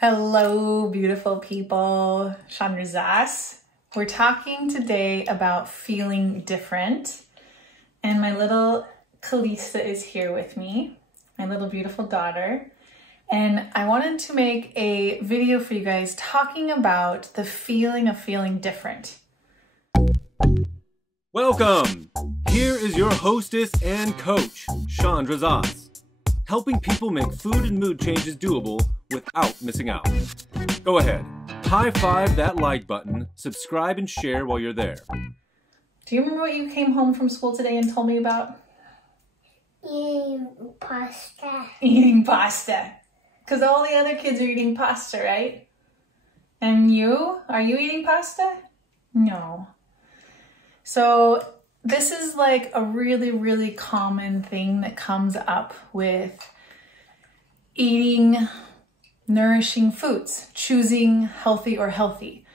Hello, beautiful people. Chandra Zas. We're talking today about feeling different. And my little Kalista is here with me, my little beautiful daughter. And I wanted to make a video for you guys talking about the feeling of feeling different. Welcome! Here is your hostess and coach, Chandra Zas, helping people make food and mood changes doable without missing out. Go ahead, high five that like button, subscribe and share while you're there. Do you remember what you came home from school today and told me about? Eating pasta. Eating pasta. Because all the other kids are eating pasta, right? And you? Are you eating pasta? No. So this is like a really, really common thing that comes up with eating nourishing foods, choosing healthy or healthy,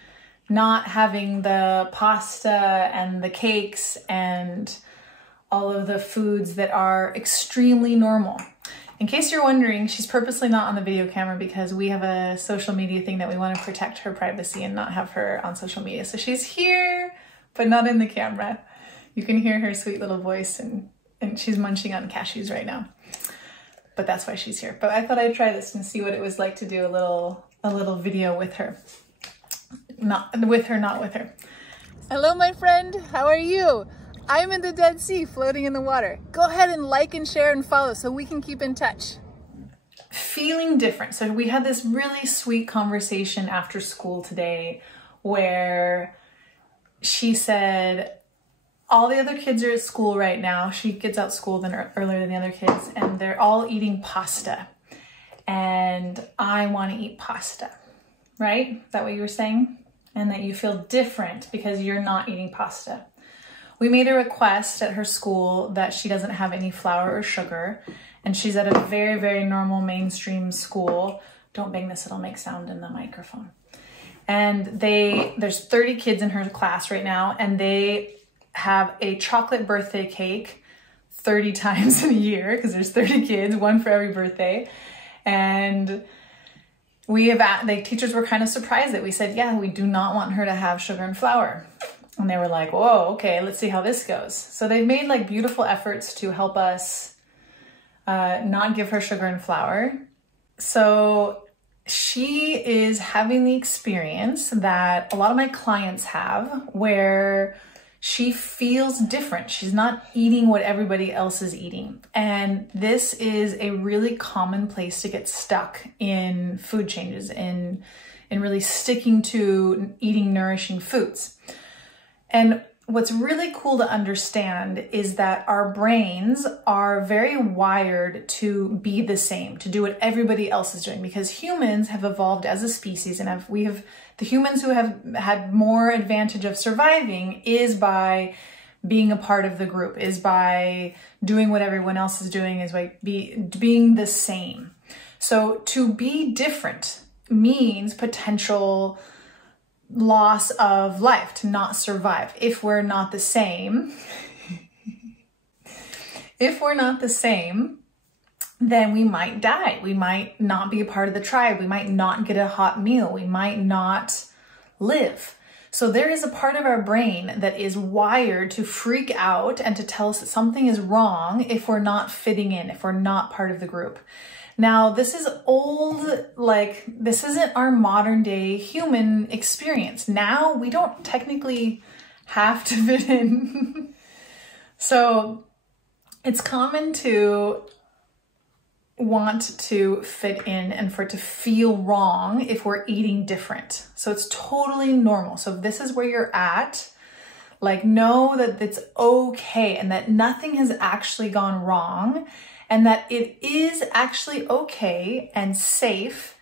not having the pasta and the cakes and all of the foods that are extremely normal. In case you're wondering, she's purposely not on the video camera because we have a social media thing that we want to protect her privacy and not have her on social media. So she's here, but not in the camera. You can hear her sweet little voice and she's munching on cashews right now. But that's why she's here. But I thought I'd try this and see what it was like to do a little video with her. Not with her. Hello, my friend. How are you? I'm in the Dead Sea, floating in the water. Go ahead and like and share and follow so we can keep in touch. Feeling different. So we had this really sweet conversation after school today where she said, all the other kids are at school right now. She gets out school earlier than the other kids, and they're all eating pasta. And I want to eat pasta, right? Is that what you were saying? And that you feel different because you're not eating pasta. We made a request at her school that she doesn't have any flour or sugar, and she's at a very, very normal mainstream school. Don't bang this, it'll make sound in the microphone. And there's 30 kids in her class right now, and they have a chocolate birthday cake 30 times in a year because there's 30 kids, one for every birthday. And the teachers were kind of surprised that we said, yeah, we do not want her to have sugar and flour. And they were like, whoa, okay, let's see how this goes. So they've made like beautiful efforts to help us not give her sugar and flour. So she is having the experience that a lot of my clients have where she feels different. She's not eating what everybody else is eating. And this is a really common place to get stuck in food changes, in really sticking to eating nourishing foods. And what's really cool to understand is that our brains are very wired to be the same, to do what everybody else is doing, because humans have evolved as a species, and the humans who have had more advantage of surviving is by being a part of the group, is by doing what everyone else is doing, is by being the same. So to be different means potential loss of life, to not survive. If we're not the same, then we might die. We might not be a part of the tribe. We might not get a hot meal. We might not live. So there is a part of our brain that is wired to freak out and to tell us that something is wrong if we're not fitting in, if we're not part of the group. Now, this is old, this isn't our modern day human experience. Now, we don't technically have to fit in. So it's common to want to fit in and for it to feel wrong if we're eating different. So it's totally normal. So if this is where you're at, know that it's okay and that nothing has actually gone wrong, and that it is actually okay and safe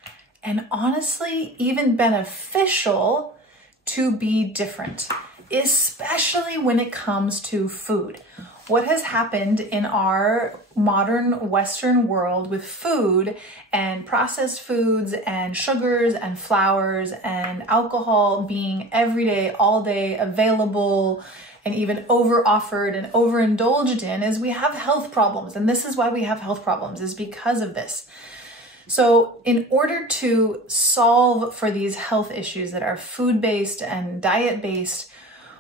and honestly even beneficial to be different, especially when it comes to food. What has happened in our modern Western world with food and processed foods and sugars and flours and alcohol being every day, all day available and even over-offered and overindulged in is we have health problems. And this is why we have health problems, is because of this. So in order to solve for these health issues that are food-based and diet-based,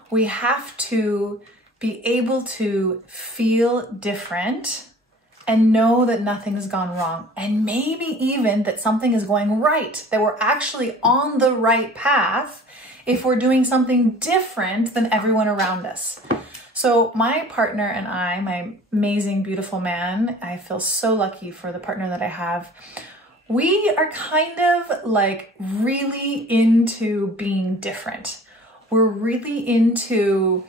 we have to be able to feel different and know that nothing has gone wrong. And maybe even that something is going right, that we're actually on the right path if we're doing something different than everyone around us. So my partner and I, my amazing, beautiful man, I feel so lucky for the partner that I have. We are kind of like really into being different. We're really into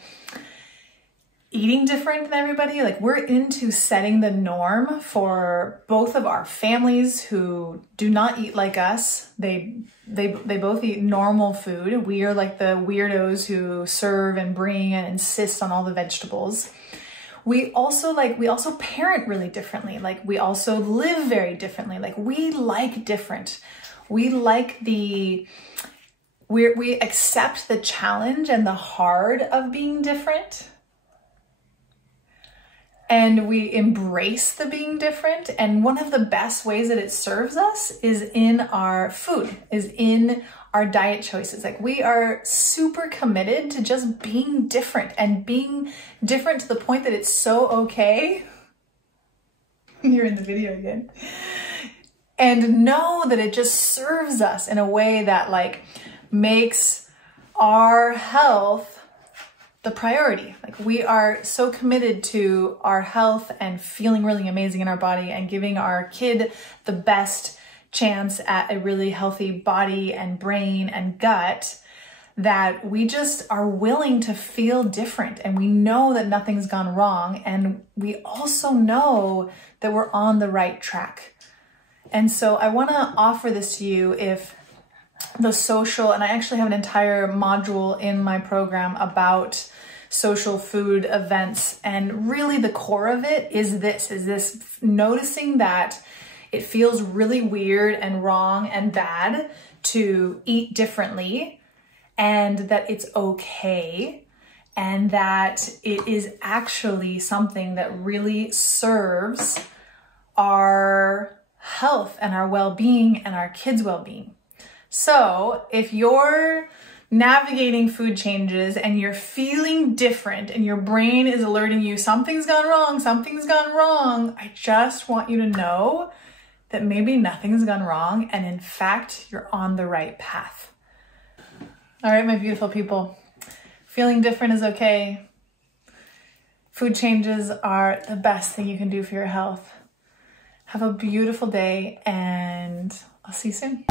eating different than everybody. Like we're into setting the norm for both of our families who do not eat like us. They both eat normal food. We are like the weirdos who serve and bring and insist on all the vegetables. We also parent really differently. Like we also live very differently. Like we like different. We like we accept the challenge and the hard of being different. And we embrace the being different. And one of the best ways that it serves us is in our food, is in our diet choices. Like we are super committed to just being different and being different to the point that it's so okay. You're in the video again. And know that it just serves us in a way that like makes our health the priority. Like we are so committed to our health and feeling really amazing in our body and giving our kid the best chance at a really healthy body and brain and gut that we just are willing to feel different. And we know that nothing's gone wrong. And we also know that we're on the right track. And so I want to offer this to you if the social, and I actually have an entire module in my program about social food events. And really the core of it is this noticing that it feels really weird and wrong and bad to eat differently, and that it's okay, and that it is actually something that really serves our health and our well-being and our kids' well-being. So if you're navigating food changes and you're feeling different and your brain is alerting you, something's gone wrong, I just want you to know that maybe nothing's gone wrong. And in fact, you're on the right path. All right, my beautiful people, feeling different is okay. Food changes are the best thing you can do for your health. Have a beautiful day and I'll see you soon.